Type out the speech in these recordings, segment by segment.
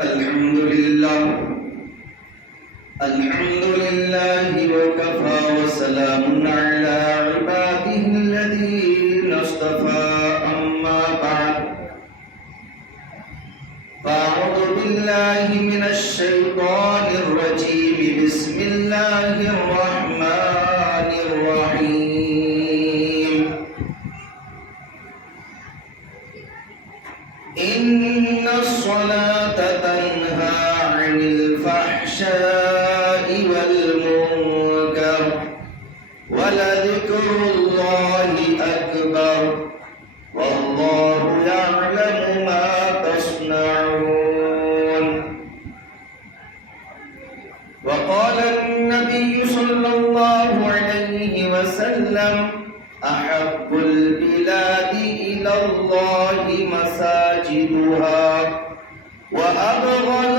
الحمد لله وكفى وسلام على عباده الذين اصطفى أما بعد فأعوذ بالله من الشيطان الرجيم بسم الله الرحمن الرحيم إن الصلاة تنهى عن الفحشاء والمنكر ولذكر الله أكبر والله يعلم ما تصنعون. وقال النبي صلى الله عليه وسلم أحب البلاد إلى الله مساجدها وأبغض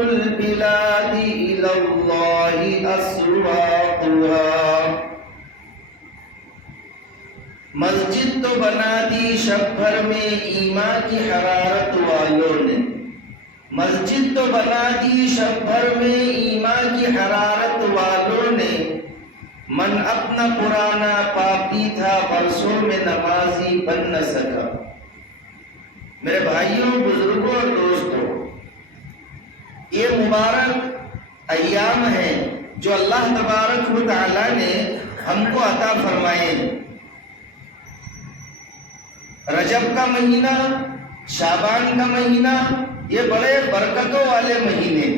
البلاد إلى الله أسواقها. مسجد تو بنا دی شب بھر میں ایمان کی حرارت والوں نے، مسجد تو بنا دی شب بھر میں ایمان کی حرارت والوں نے، من اپنا پرانا پاپی تھا برسوں میں نمازی بن نہ سکا. میرے بھائیوں، بزرگوں اور دوستوں، یہ مبارک ایام ہیں جو اللہ تبارک و تعالی نے ہم کو عطا فرمائے. رجب کا مہینہ، شعبان کا مہینہ، یہ بڑے برکتوں والے مہینے.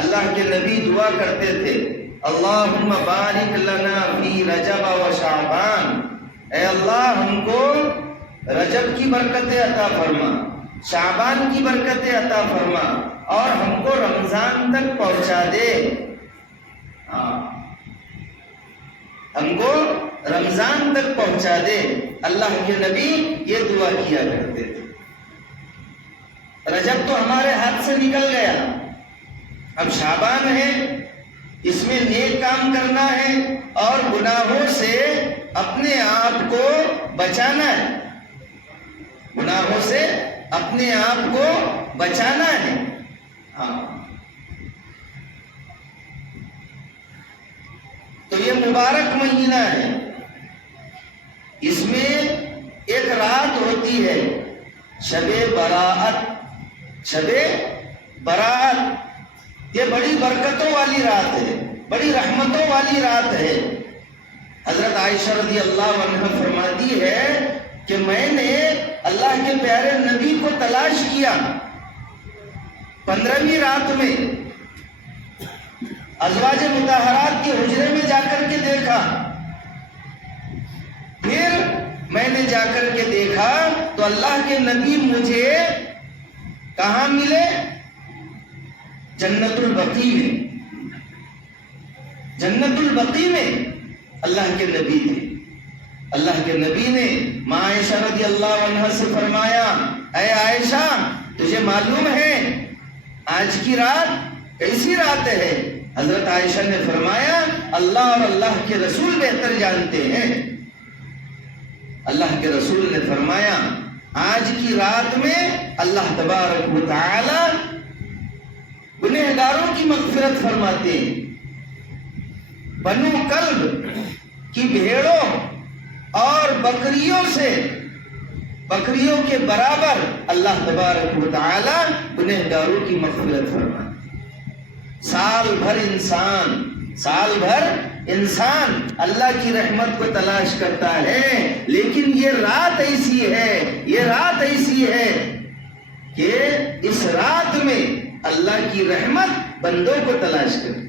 اللہ کے نبی دعا کرتے تھے، اللہم بارک لنا فی رجب و شعبان. اے اللہ، ہم کو رجب کی برکتیں عطا فرما، شعبان کی برکتیں عطا فرما، اور ہم کو رمضان تک پہنچا دے. ہم کو رمضان تک پہنچا دے. اللہ کے نبی یہ دعا کیا کرتے تھے. رجب تو ہمارے ہاتھ سے نکل گیا، اب شعبان ہے، اس میں نیک کام کرنا ہے اور گناہوں سے اپنے آپ کو بچانا ہے، گناہوں سے اپنے آپ کو بچانا ہے. تو یہ مبارک مہینہ ہے، اس میں ایک رات ہوتی ہے شب برات. شب برات یہ بڑی برکتوں والی رات ہے، بڑی رحمتوں والی رات ہے. حضرت عائشہ رضی اللہ عنہ فرماتی ہے کہ میں نے اللہ کے پیارے نبی کو تلاش کیا 15ویں رات میں، ازواج مطہرات کے حجرے میں جا کر کے دیکھا. پھر میں نے جا کر کے دیکھا تو اللہ کے نبی مجھے کہاں ملے؟ جنت البقیع میں. جنت البقیع میں اللہ کے نبی تھے. اللہ کے نبی نے ماں عائشہ رضی اللہ عنہ سے فرمایا، اے عائشہ، تجھے معلوم ہے آج کی رات کیسی رات ہے؟ حضرت عائشہ نے فرمایا، اللہ اور اللہ کے رسول بہتر جانتے ہیں. اللہ کے رسول نے فرمایا، آج کی رات میں اللہ تبارک و تعالی گنہگاروں کی مغفرت فرماتے ہیں. بنو کلب کی بھیڑوں اور بکریوں سے، بکریوں کے برابر اللہ تبارک و تعالی گنہگاروں کی مغفرت فرماتے ہیں. سال بھر انسان اللہ کی رحمت کو تلاش کرتا ہے، لیکن یہ رات ایسی ہے کہ اس رات میں اللہ کی رحمت بندوں کو تلاش کرتی.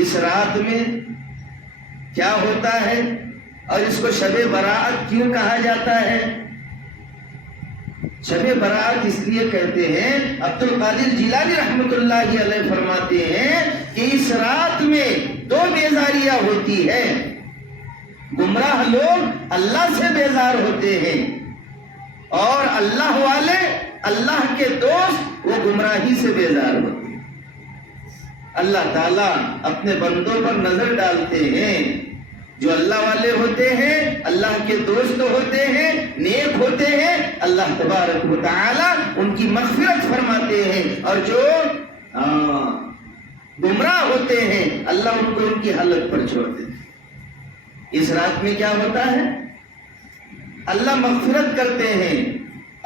اس رات میں کیا ہوتا ہے اور اس کو شب برات کیوں کہا جاتا ہے؟ شب برات اس لیے کہتے ہیں، عبد القادر جیلانی رحمۃ اللہ علیہ فرماتے ہیں کہ اس رات میں 2 بیزاریاں ہوتی ہے. گمراہ لوگ اللہ سے بیزار ہوتے ہیں، اور اللہ والے، اللہ کے دوست، وہ گمراہی سے بیزار ہوتے ہیں. اللہ تعالیٰ اپنے بندوں پر نظر ڈالتے ہیں، جو اللہ والے ہوتے ہیں، اللہ کے دوست ہوتے ہیں، ہوتے ہیں اللہ تبارک و تعالی ان کی مغفرت فرماتے ہیں، اور جو گمراہ ہوتے ہیں اللہ ان کو ان کی حالت پر چھوڑ دیتے ہیں۔ اس رات میں کیا ہوتا ہے؟ اللہ مغفرت کرتے ہیں۔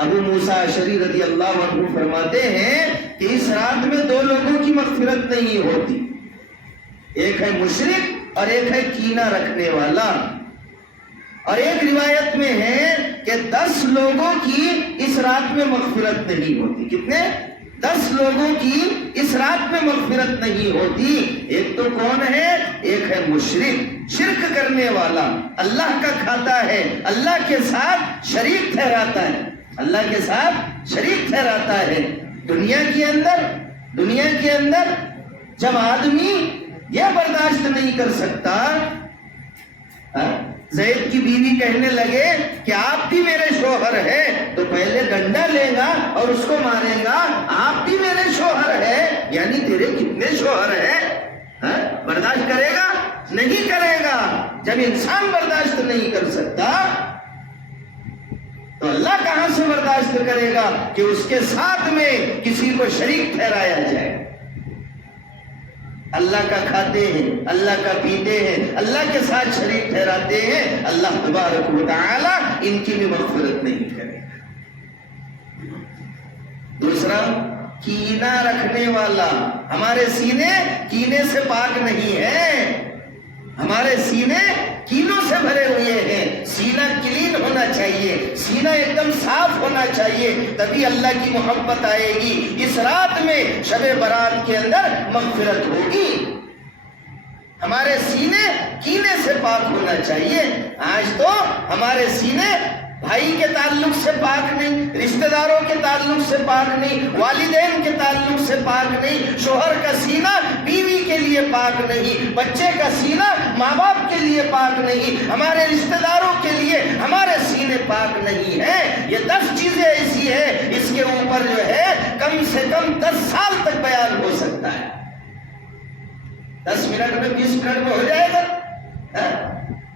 ابو موسیٰ اشعری رضی اللہ عنہ فرماتے ہیں کہ اس رات میں دو لوگوں کی مغفرت نہیں ہوتی، ایک ہے مشرک اور ایک ہے کینہ رکھنے والا، اور ایک روایت میں ہے کہ 10 لوگوں کی اس رات میں مغفرت نہیں ہوتی۔ کتنے؟ 10 لوگوں کی اس رات میں مغفرت نہیں ہوتی۔ ایک تو کون ہے؟ ایک ہے مشرک، شرک کرنے والا، اللہ کا کھاتا ہے، اللہ کے ساتھ شریک ٹھہراتا ہے، اللہ کے ساتھ شریک ٹھہراتا ہے۔ دنیا کے اندر جب آدمی یہ برداشت نہیں کر سکتا، زید کی بیوی کہنے لگے کہ آپ بھی میرے شوہر ہے، تو پہلے ڈنڈا لے گا اور اس کو مارے گا، آپ بھی میرے شوہر ہے، یعنی تیرے کتنے شوہر ہیں؟ برداشت کرے گا؟ نہیں کرے گا۔ جب انسان برداشت نہیں کر سکتا تو اللہ کہاں سے برداشت کرے گا کہ اس کے ساتھ میں کسی کو شریک ٹھہرایا جائے؟ اللہ کا کھاتے ہیں، اللہ کا پیتے ہیں، اللہ کے ساتھ شریک ٹھہراتے ہیں، اللہ تبارک و تعالی ان کی بھی مغفرت نہیں کرے گا۔ دوسرا، کینہ رکھنے والا۔ ہمارے سینے کینے سے پاک نہیں ہیں، ہمارے سینے کینوں سے بھرے ہوئے ہیں۔ سینہ کلین ہونا چاہیے، سینہ ایک دم صاف ہونا چاہیے، تبھی اللہ کی محبت آئے گی۔ اس رات میں شب برات کے اندر مغفرت ہوگی۔ ہمارے سینے کینے سے پاک ہونا چاہیے۔ آج تو ہمارے سینے بھائی کے تعلق سے پاک نہیں، رشتہ داروں کے تعلق سے پاک نہیں، والدین کے تعلق سے پاک نہیں، شوہر کا سینہ بیوی کے لیے پاک نہیں، بچے کا سینہ ماں باپ کے لیے پاک نہیں، ہمارے رشتہ داروں کے لیے ہمارے سینے پاک نہیں ہیں۔ یہ 10 چیزیں ایسی ہیں، اس کے اوپر جو ہے کم سے کم 10 سال تک بیان ہو سکتا ہے۔ 10 منٹ میں 20 منٹ میں ہو جائے گا۔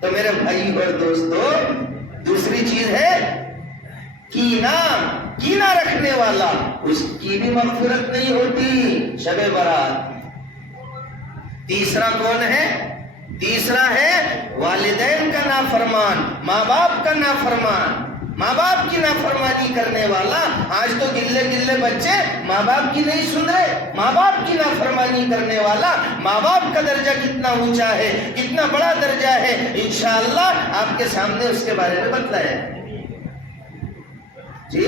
تو میرے بھائی اور دوستو، دوسری چیز ہے کینہ رکھنے والا، اس کی بھی مغفرت نہیں ہوتی شب برات۔ تیسرا کون ہے؟ تیسرا ہے والدین کا نافرمان، ماں باپ کا نافرمان، ماں باپ کی نافرمانی کرنے والا۔ آج تو گلے بچے ماں باپ کی نہیں سن رہے، ماں باپ کی نافرمانی کرنے والا۔ ماں باپ کا درجہ کتنا اونچا ہے، کتنا بڑا درجہ ہے، انشاءاللہ آپ کے سامنے اس کے بارے میں بتلایا جی۔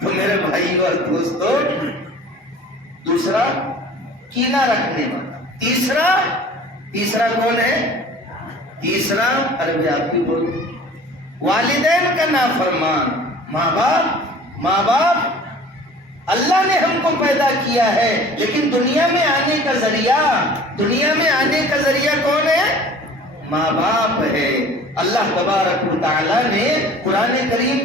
تو میرے بھائی اور دوستو، دوسرا کینہ رکھنے والا۔ تیسرا کون ہے؟ تیسرا، عربی آپ بھی بولو، والدین کا نافرمان۔ ماں باپ اللہ نے ہم کو پیدا کیا ہے، لیکن دنیا میں آنے کا ذریعہ کون ہے؟ ماں باپ ہے۔ اللہ تبارک و تعالیٰ نے قرآن کریم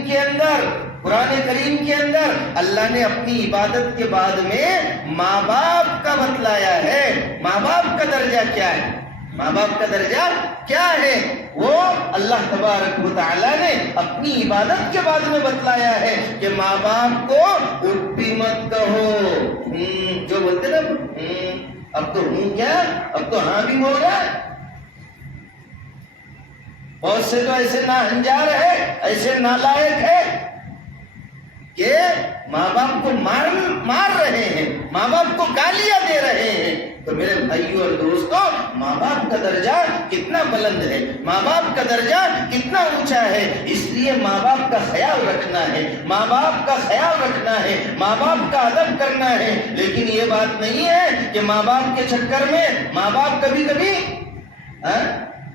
کے اندر اللہ نے اپنی عبادت کے بعد میں ماں باپ کا بتلایا ہے۔ ماں باپ کا درجہ کیا ہے؟ ماں باپ کا درجہ کیا ہے؟ وہ اللہ تبارک و تعالیٰ نے اپنی عبادت کے بعد میں بتلایا ہے کہ ماں باپ کو اٹھ بھی مت کہو۔ جو بولتے نا اب تو ہوں کیا، اب تو ہاں بھی بول رہا ہے۔ بہت سے تو ایسے ناہنجار ہے، ایسے نالائق ہے کہ ماں باپ کو مار رہے ہیں، ماں باپ کو گالیاں دے رہے ہیں۔ تو میرے بھائیو اور دوستو، ماں باپ کا درجہ کتنا بلند ہے، ماں باپ کا درجہ کتنا اونچا ہے۔ اس لیے ماں باپ کا خیال رکھنا ہے، ماں باپ کا خیال رکھنا ہے، ماں باپ کا ادب کرنا ہے۔ لیکن یہ بات نہیں ہے کہ ماں باپ کے چکر میں ماں باپ کبھی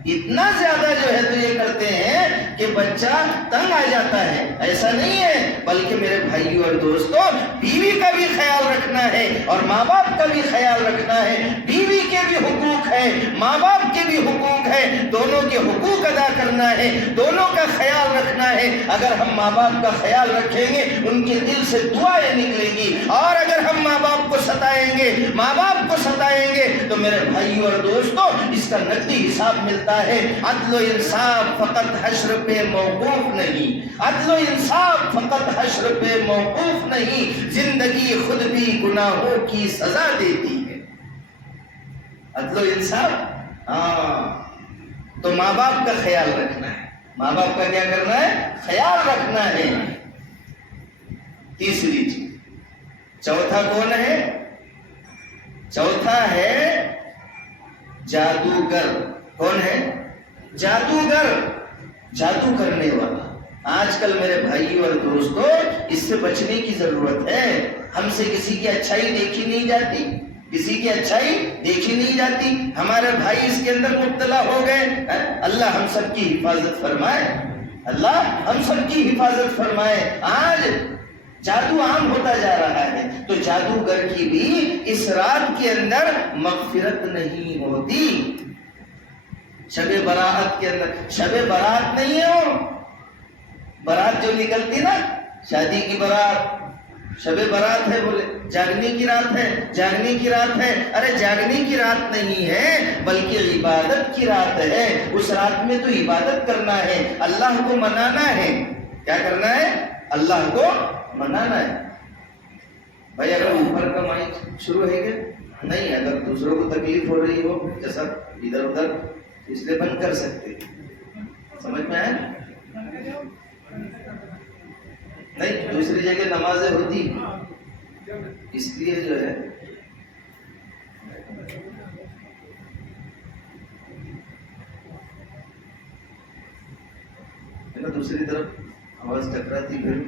اتنا زیادہ جو ہے تو یہ کرتے ہیں کہ بچہ تنگ آ جاتا ہے۔ ایسا نہیں ہے، بلکہ میرے بھائیو اور دوستو، بیوی کا بھی خیال رکھنا ہے اور ماں باپ کا بھی خیال رکھنا ہے۔ بیوی کے بھی حقوق ہیں، ماں باپ کے بھی حقوق ہیں، دونوں کے حقوق ادا کرنا ہے، دونوں کا خیال رکھنا ہے۔ اگر ہم ماں باپ کا خیال رکھیں گے ان کے دل سے دعائیں نکلیں گی، اور اگر ہم ماں باپ کو ستائیں گے، ماں باپ کو ستائیں گے تو میرے بھائیو اور دوستو اس کا نقدی حساب ملتا ہے۔ عدل و انصاف فقط حشر پہ موقوف نہیں، عدل و انصاف فقط حشر پہ موقوف نہیں، زندگی خود بھی گناہوں کی سزا دیتی ہے۔ عدل و انصاف، تو ماں باپ کا خیال رکھنا ہے، ماں باپ کا کیا کرنا ہے؟ خیال رکھنا ہے۔ تیسری چیز، چوتھا کون ہے؟ چوتھا ہے جادوگر۔ کون ہے؟ جادوگر، جادو کرنے والا۔ آج کل میرے بھائی اور دوستو اس سے بچنے کی ضرورت ہے۔ ہم سے کسی کی اچھائی دیکھی نہیں جاتی، کسی کی اچھائی دیکھی نہیں جاتی، ہمارے بھائی اس کے اندر مبتلا ہو گئے۔ اللہ ہم سب کی حفاظت فرمائے، اللہ ہم سب کی حفاظت فرمائے۔ آج جادو عام ہوتا جا رہا ہے، تو جادوگر کی بھی اس رات کے اندر مغفرت نہیں ہوتی۔ شب برات کے اندر، شب برات نہیں ہے وہ برات جو نکلتی نا، شادی کی برات، شب برات ہے، بولے جاگنے کی رات ہے، جاگنے کی رات ہے۔ ارے جاگنے کی رات نہیں ہے بلکہ عبادت کی رات ہے۔ اس رات میں تو عبادت کرنا ہے، اللہ کو منانا ہے۔ کیا کرنا ہے؟ اللہ کو منانا ہے۔ بھائی اگر اوپر کا مائک شروع ہے کیا؟ نہیں، اگر دوسروں کو تکلیف ہو رہی ہو جیسا ادھر ادھر، اس لیے بند کر سکتے۔ سمجھ میں آئے؟ نہیں، دوسری جگہ نمازیں ہوتی اس لیے جو ہے دوسری طرف آواز ٹکراتی۔ پھر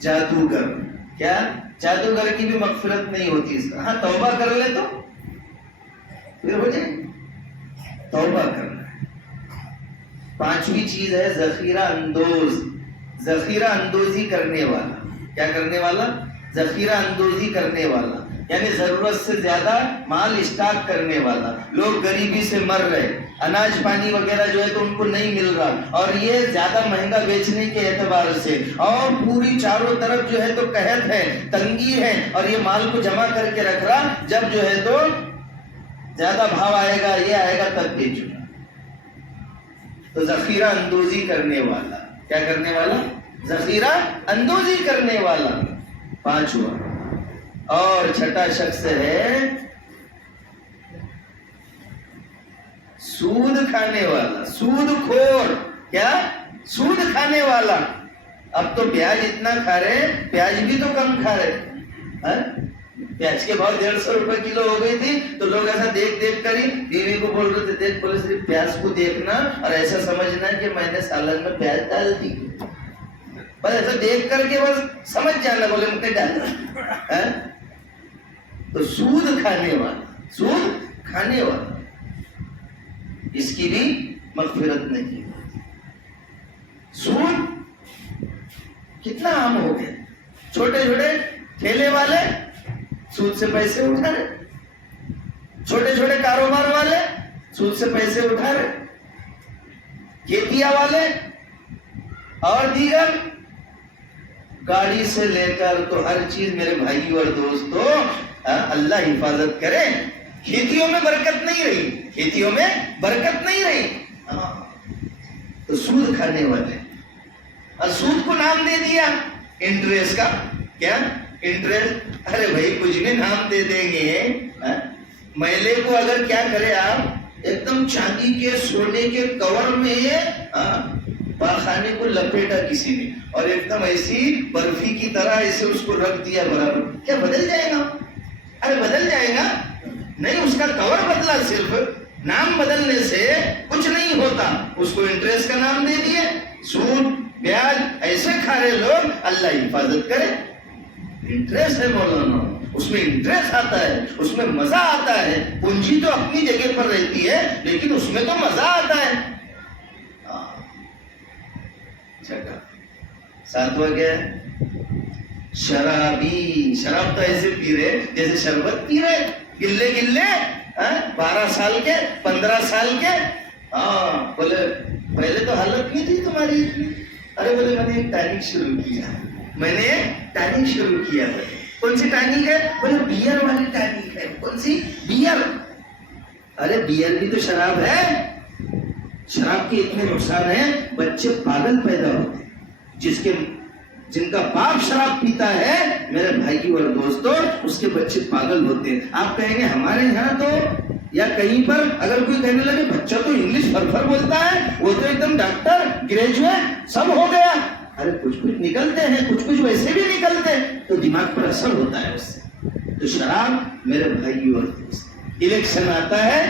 جادوگر، کیا جادوگر کی بھی مغفرت نہیں ہوتی اس کا۔ ہاں توبہ کر لے تو پھر ہو جائے، توبہ کرنا ہے۔ پانچویں چیز ہے ذخیرہ اندوز، ذخیرہ اندوزی کرنے والا۔ کیا کرنے والا؟ ذخیرہ اندوزی کرنے والا، یعنی ضرورت سے زیادہ مال اسٹاک کرنے والا۔ لوگ غریبی سے مر رہے، اناج پانی وغیرہ جو ہے تو ان کو نہیں مل رہا، اور یہ زیادہ مہنگا بیچنے کے اعتبار سے، اور پوری چاروں طرف جو ہے تو قحط ہے، تنگی ہے، اور یہ مال کو جمع کر کے رکھ رہا، جب جو ہے تو زیادہ بھاؤ آئے گا، یہ آئے گا، تب بیچو۔ تو ذخیرہ اندوزی کرنے والا، کیا کرنے والا؟ ذخیرہ اندوزی کرنے والا، پانچواں۔ اور چھٹا شخص ہے سود کھانے والا، سود خور۔ کیا؟ سود کھانے والا۔ اب تو پیاز اتنا کھا رہے ہیں، پیاز بھی تو کم کھا رہے۔ پیاز کے بھاؤ 150 روپے کلو ہو گئی تھی، تو لوگ ایسا دیکھ دیکھ کر ہی بیوی کو بول رہے تھے، دیکھ، بولے صرف پیاز کو دیکھنا اور ایسا سمجھنا کہ میں نے سالن میں پیاز ڈال دی، بس ایسا دیکھ کر کے بس سمجھ جانا، بولے مجھ نے ڈالا۔ تو سود کھانے والا، سود کھانے والا، اس کی بھی مغفرت نہیں۔ سود کتنا عام ہو گیا، چھوٹے چھوٹے ٹھیلے والے سود سے پیسے اٹھا رہے، چھوٹے چھوٹے کاروبار والے سود سے پیسے اٹھا رہے، کھیتیا والے اور دیگر، گاڑی سے لے کر تو ہر چیز۔ میرے بھائی اور دوستو اللہ حفاظت کرے، کھیتیوں میں برکت نہیں رہی، کھیتیوں میں برکت نہیں رہی۔ تو سود کھانے والے، اور سود کو نام دے دیا انٹریسٹ کا۔ کیا؟ انٹریسٹ؟ ارے بھائی کچھ بھی نام دے دیں گے۔ میلے کو اگر کیا کرے آپ، ایک دم چاندی کے سونے کے کور میں پاخانے کو لپیٹا کسی نے، اور ایک دم ایسی برفی کی طرح ایسے اس کو رکھ دیا برابر، کیا بدل جائے گا؟ ارے بدل جائے گا نہیں، اس کا کور بدلا، صرف نام بدلنے سے کچھ نہیں ہوتا۔ اس کو انٹریسٹ کا نام دے دیے، سود بیاج ایسے کھا رہے لوگ، اللہ حفاظت کرے۔ انٹریسٹ ہے مولانا، اس میں انٹریسٹ آتا ہے، اس میں مزہ آتا ہے، پونجی تو اپنی جگہ پر رہتی ہے لیکن اس میں تو مزہ آتا ہے۔ چھٹا، ساتواں کیا ہے؟ شرابی، شراب تو ایسے پی رہے جیسے شربت پی رہے، گلے گلے، 12 سال کے 15 سال کے. بولے پہلے تو حالت نہیں تھی تمہاری اتنی. ارے بولے میں نے ایک ٹانک شروع کیا، میں نے ایک ٹانک شروع کیا. کون سی ٹانک ہے؟ بولے بیئر والی ٹانک ہے. کون سی؟ بیئر. ارے بیئر بھی تو شراب ہے. شراب کے اتنے نقصان ہیں، بچے پاگل پیدا ہوتے ہیں. جن کا باپ شراب پیتا ہے میرے بھائی اور دوستوں، اس کے بچے پاگل ہوتے ہیں. آپ کہیں گے ہمارے یہاں تو یا کہیں پر اگر کوئی کہنے لگے بچہ تو انگلش فر بولتا ہے، وہ تو ایک دم ڈاکٹر گریجویٹ سب ہو گیا. ارے کچھ نکلتے ہیں، کچھ ویسے بھی نکلتے ہیں، تو دماغ پر اثر ہوتا ہے اس سے. تو شراب میرے بھائی اور دوست، الیکشن آتا ہے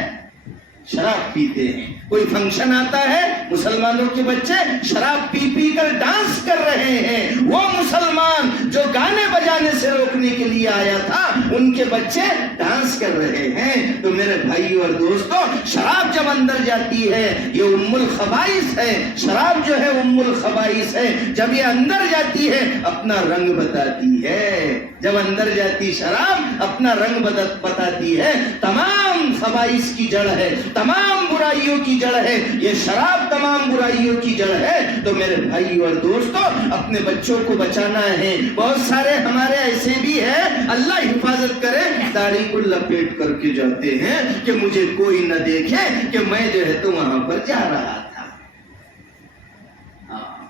شراب پیتے ہیں، کوئی فنکشن آتا ہے مسلمانوں کے بچے شراب پی کر ڈانس کر رہے ہیں. وہ مسلمان جو گانے بجانے سے روکنے کے لیے آیا تھا، ان کے بچے ڈانس کر رہے ہیں. تو میرے بھائی اور دوستوں، شراب جب اندر جاتی ہے یہ ام الخبائث ہے. شراب جو ہے ام الخبائث ہے. جب یہ اندر جاتی ہے اپنا رنگ بتاتی ہے. جب اندر جاتی شراب اپنا رنگ بتاتی ہے. تمام خبائث کی جڑ ہے، تمام برائیوں کی جڑ ہے یہ شراب، تمام برائیوں کی جڑ ہے. تو میرے بھائی اور دوستوں، اپنے بچوں کو بچانا ہے. بہت سارے ہمارے ایسے بھی ہیں، اللہ حفاظت کرے، داڑھی کو لپیٹ کر کے جاتے ہیں کہ مجھے کوئی نہ دیکھے کہ میں جو ہے تو وہاں پر جا رہا تھا.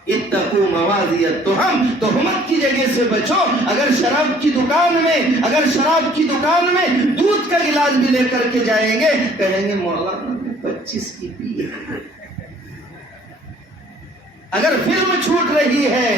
اتقوا موازی التہم، تہمت کی جگہ سے بچو. اگر شراب کی دکان میں دودھ کا گلاس بھی لے کر کے جائیں گے، کہیں گے مولانا 25 کی پی. اگر فلم چھوٹ رہی ہے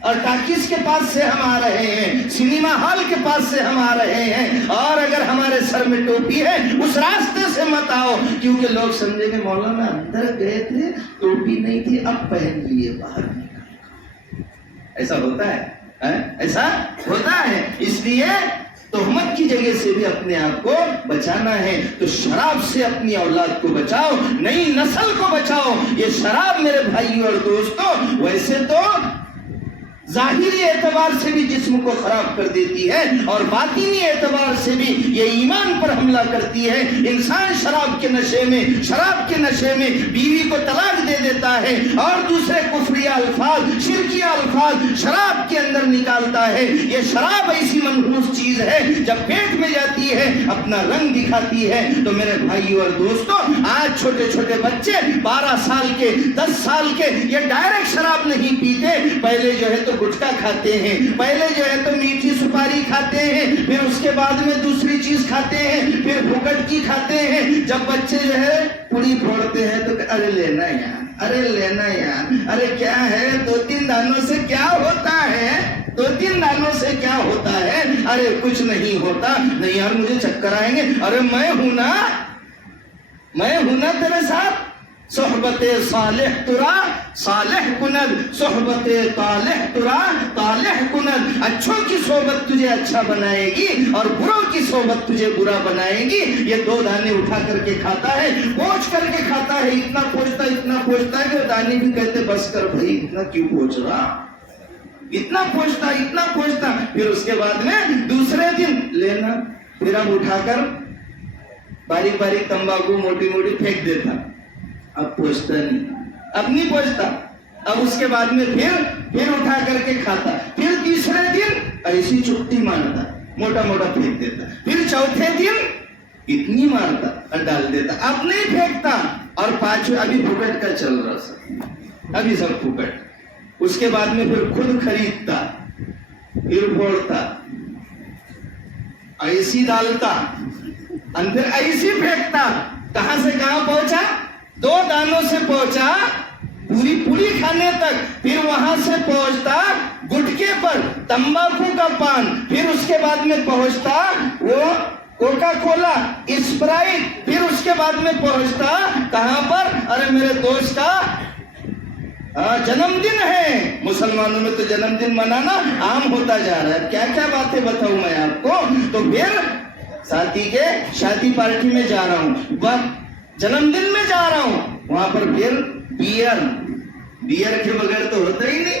اور ٹاکیز کے پاس سے ہم آ رہے ہیں، سنیما ہال کے پاس سے ہم آ رہے ہیں، اور اگر ہمارے سر میں ٹوپی ہے، اس راستے سے مت آؤ، کیونکہ لوگ سمجھیں گے مولانا اندر گئے تھے ٹوپی نہیں تھی اب پہن لیے باہر نکل. ایسا ہوتا ہے، ایسا ہوتا ہے. اس لیے تہمت کی جگہ سے بھی اپنے آپ کو بچانا ہے. تو شراب سے اپنی اولاد کو بچاؤ، نئی نسل کو بچاؤ. یہ شراب میرے بھائی اور دوستوں ویسے تو ظاہری اعتبار سے بھی جسم کو خراب کر دیتی ہے اور باطنی اعتبار سے بھی یہ ایمان پر حملہ کرتی ہے. انسان شراب کے نشے میں بیوی کو طلاق دے دیتا ہے اور دوسرے کفریہ الفاظ، شرکیہ الفاظ شراب کے اندر نکالتا ہے. یہ شراب ایسی منحوس چیز ہے، جب پیٹ میں جاتی ہے اپنا رنگ دکھاتی ہے. تو میرے بھائی اور دوستوں، آج چھوٹے چھوٹے بچے 12 سال کے 10 سال کے یہ ڈائریکٹ شراب نہیں پیتے. پہلے جو ہے تو گٹکا کھاتے ہیں، پہلے جو ہے تو میٹھی سپاری کھاتے ہیں، پھر اس کے بعد میں دوسری چیز کھاتے ہیں، پھر بھگٹ کی کھاتے ہیں. جب بچے جو ہے پوری پھوڑتے ہیں تو ارے لینا یار، ارے لینا یار، ارے کیا ہے 2-3 دانوں سے کیا ہوتا ہے، 2-3 دانوں سے کیا ہوتا ہے. ارے کچھ نہیں ہوتا. نہیں یار مجھے چکر آئیں گے. ارے میں ہوں نا تیرے ساتھ. صحبت صالح ترا صالح کند، صحبت طالح ترا طالح کند. اچھوں کی صحبت تجھے اچھا بنائے گی اور بروں کی صحبت تجھے برا بنائے گی. یہ 2 دانے اٹھا کر کے کھاتا ہے، پوچھ کر کے کھاتا ہے. اتنا پوچھتا ہے کہ دانے بھی کہتے بس کر بھائی، اتنا کیوں پوچھ رہا. اتنا پوچھتا. پھر اس کے بعد میں دوسرے دن لینا، پھر اب اٹھا کر باریک باریک تمباکو موٹی پھینک دیتا. اب پوچھتا نہیں پوچھتا. اب اس کے بعد میں پھر اٹھا کر کے کھاتا. پھر تیسرے دن ایسی چپٹی مارتا، موٹا پھینک دیتا. پھر چوتھے دن اتنی مارتا اور ڈال دیتا. اب نہیں پھینکتا. اور 5ویں ابھی پھوکٹ کا چل رہا سب، ابھی سب پھوکٹ. اس کے بعد میں پھر خود خریدتا، پھر پھوڑتا، ایسی ڈالتا، پھر ایسی پھینکتا. کہاں سے کہاں پہنچا؟ 2 دانوں سے پہنچا پوری کھانے تک. پھر وہاں سے پہنچتا گٹکے پر، تمباکو کا پان. پھر اس کے بعد میں پہنچتا وہ کوکا کولا، اسپرائٹ. پھر اس کے بعد میں پہنچتا کہاں پر؟ ارے میرے دوست کا جنم دن ہے. مسلمانوں میں تو جنم دن منانا عام ہوتا جا رہا ہے. کیا کیا باتیں بتاؤں میں آپ کو. تو پھر ساتھی کے شادی پارٹی میں جا رہا ہوں، جنم دن میں جا رہا ہوں، وہاں پر پھر بیئر کے بغیر تو ہوتا ہی نہیں.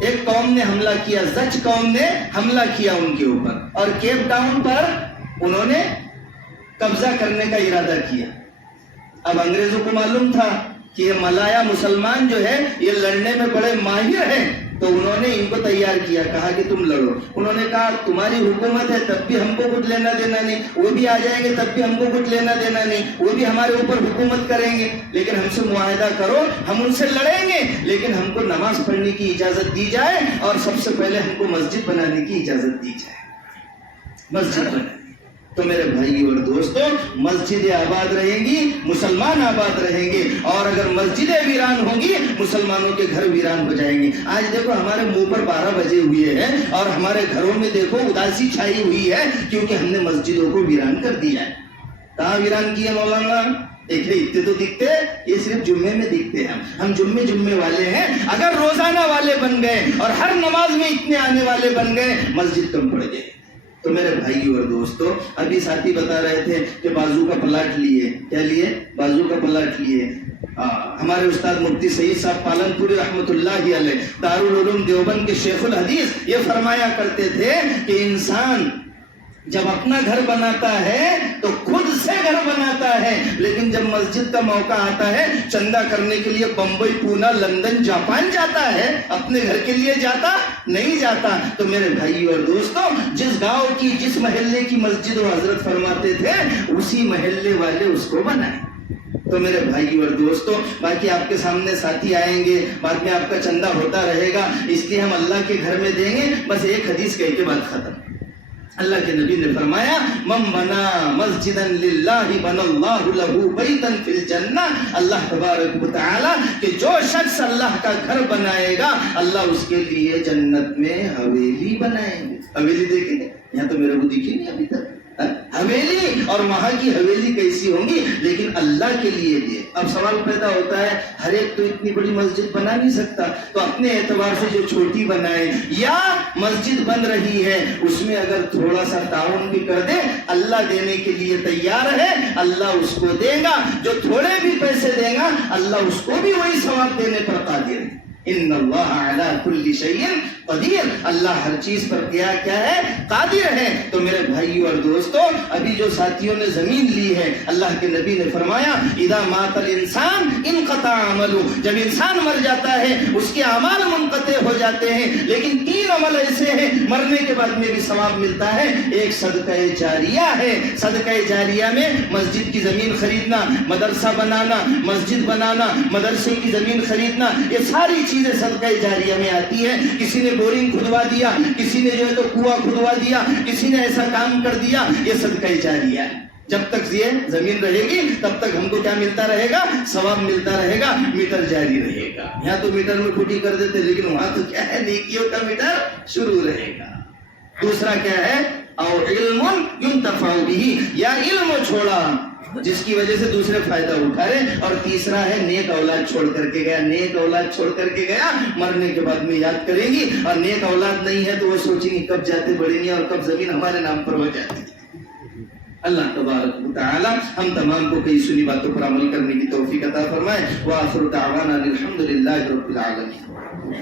ایک قوم نے حملہ کیا، زچ قوم نے حملہ کیا ان کے اوپر، اور کیپ ٹاؤن پر انہوں نے قبضہ کرنے کا ارادہ کیا۔ اب انگریزوں کو معلوم تھا کہ یہ ملایا مسلمان جو ہے یہ لڑنے میں بڑے ماہر ہیں، تو انہوں نے ان کو تیار کیا، کہا کہ تم لڑو۔ انہوں نے کہا تمہاری حکومت ہے تب بھی ہم کو کچھ لینا دینا نہیں، وہ بھی آ جائیں گے تب بھی ہم کو کچھ لینا دینا نہیں، وہ بھی ہمارے اوپر حکومت کریں گے، لیکن ہم سے معاہدہ کرو، ہم ان سے لڑیں گے لیکن ہم کو نماز پڑھنے کی اجازت دی جائے، اور سب سے پہلے ہم کو مسجد بنانے کی اجازت دی جائے، مسجد بنانے۔ تو میرے بھائی اور دوستو، مسجدیں آباد رہیں گی، مسلمان آباد رہیں گے، اور اگر مسجدیں ویران ہوں گی مسلمانوں کے گھر ویران ہو جائیں گے۔ آج دیکھو ہمارے منہ پر 12 بجے ہوئے ہیں اور ہمارے گھروں میں دیکھو اداسی چھائی ہوئی ہے، کیونکہ ہم نے مسجدوں کو ویران کر دیا ہے۔ کہاں ویران کیا مولانا؟ دیکھ رہے اتنے تو دکھتے، یہ صرف جمعے میں دکھتے ہیں، ہم جمعے والے ہیں۔ اگر روزانہ والے بن گئے اور ہر نماز میں اتنے آنے والے بن گئے، مسجد کم پڑ گئے۔ تو میرے بھائی اور دوستو، ابھی ساتھی بتا رہے تھے کہ بازو کا پلاٹ لیے، کیا لیے؟ بازو کا پلاٹ لیے۔ ہمارے استاد مفتی سعید صاحب پالن پوری رحمت اللہ علیہ، دارالعلوم دیوبند کے شیخ الحدیث، یہ فرمایا کرتے تھے کہ انسان جب اپنا گھر بناتا ہے تو خود سے گھر بناتا ہے، لیکن جب مسجد کا موقع آتا ہے چندہ کرنے کے لیے بمبئی، پونا، لندن، جاپان جاتا ہے، اپنے گھر کے لیے جاتا نہیں جاتا۔ تو میرے بھائی اور دوستو، جس گاؤں کی جس محلے کی مسجد و حضرت فرماتے تھے اسی محلے والے اس کو بنائیں۔ تو میرے بھائی اور دوستو، باقی آپ کے سامنے ساتھی آئیں گے، بعد میں آپ کا چندہ ہوتا رہے گا، اس لیے ہم اللہ کے گھر میں دیں گے۔ بس ایک حدیث کہہ کے بات ختم۔ اللہ کے نبی نے فرمایا من بنا مسجدا للہ بنا اللہ لہ بیتا فی الجنہ، اللہ تبارک و تعالی کہ جو شخص اللہ کا گھر بنائے گا اللہ اس کے لیے جنت میں حویلی بنائیں گے۔ حویلی دیکھیں گے، یہاں تو میرے کو دیکھی نہیں ابھی تک حویلی، اور وہاں کی حویلی کیسی ہوں گی؟ لیکن اللہ کے لیے دیے۔ اب سوال پیدا ہوتا ہے، ہر ایک تو اتنی بڑی مسجد بنا نہیں سکتا، تو اپنے اعتبار سے جو چھوٹی بنائے، یا مسجد بن رہی ہے اس میں اگر تھوڑا سا تعاون بھی کر دے، اللہ دینے کے لیے تیار ہے، اللہ اس کو دے گا۔ جو تھوڑے بھی پیسے دے گا اللہ اس کو بھی وہی ثواب دینے پر قادر ہے۔ ان اللہ علی کل شیء قدیر، اللہ ہر چیز پر کیا ہے؟ قادر ہے۔ تو میرے بھائی اور دوستو، ابھی جو ساتھیوں نے زمین لی ہے، اللہ کے نبی نے فرمایا اذا مات الانسان انقطع عملہ، جب انسان مر جاتا ہے اس کے اعمال منقطع ہو جاتے ہیں، لیکن 3 عمل ایسے ہیں مرنے کے بعد میں بھی ثواب ملتا ہے۔ ایک صدقہ جاریہ ہے، صدقہ جاریہ میں مسجد کی زمین خریدنا، مدرسہ بنانا، مسجد بنانا، مدرسے کی زمین خریدنا، یہ ساری چیزیں صدقہ جاریہ میں آتی ہے۔ کسی نے بورنگ کھدوا دیا، کسی نے جو ہے تو کنواں کھدوا دیا، کسی نے ایسا کام کر دیا، یہ صدقہ جاریہ ہے۔ جب تک یہ زمین رہے گی تب تک ہم کو کیا ملتا رہے گا؟ ثواب ملتا رہے گا، میٹر جاری رہے گا۔ یہاں تو میٹر میں کھوٹی کر دیتے، لیکن وہاں تو کیا ہے؟ نیکیوں کا میٹر شروع رہے گا۔ دوسرا کیا ہے؟ اور علم ينتفع به، یا علم چھوڑا جس کی وجہ سے دوسرے فائدہ اٹھا رہے، اور تیسرا ہے نیک اولاد چھوڑ کر کے گیا۔ نیک اولاد چھوڑ کر کے گیا، مرنے کے بعد میں یاد کریں گی، اور نیک اولاد نہیں ہے تو وہ سوچیں گی کب جاتے بڑھیں گے اور کب زمین ہمارے نام پر ہو جاتی ہے۔ اللہ تبارک و تعالی ہم تمام کو کئی سنی باتوں پر عمل کرنے کی توفیق عطا فرمائے۔ وآخر دعوانا الحمد للہ رب العالمین۔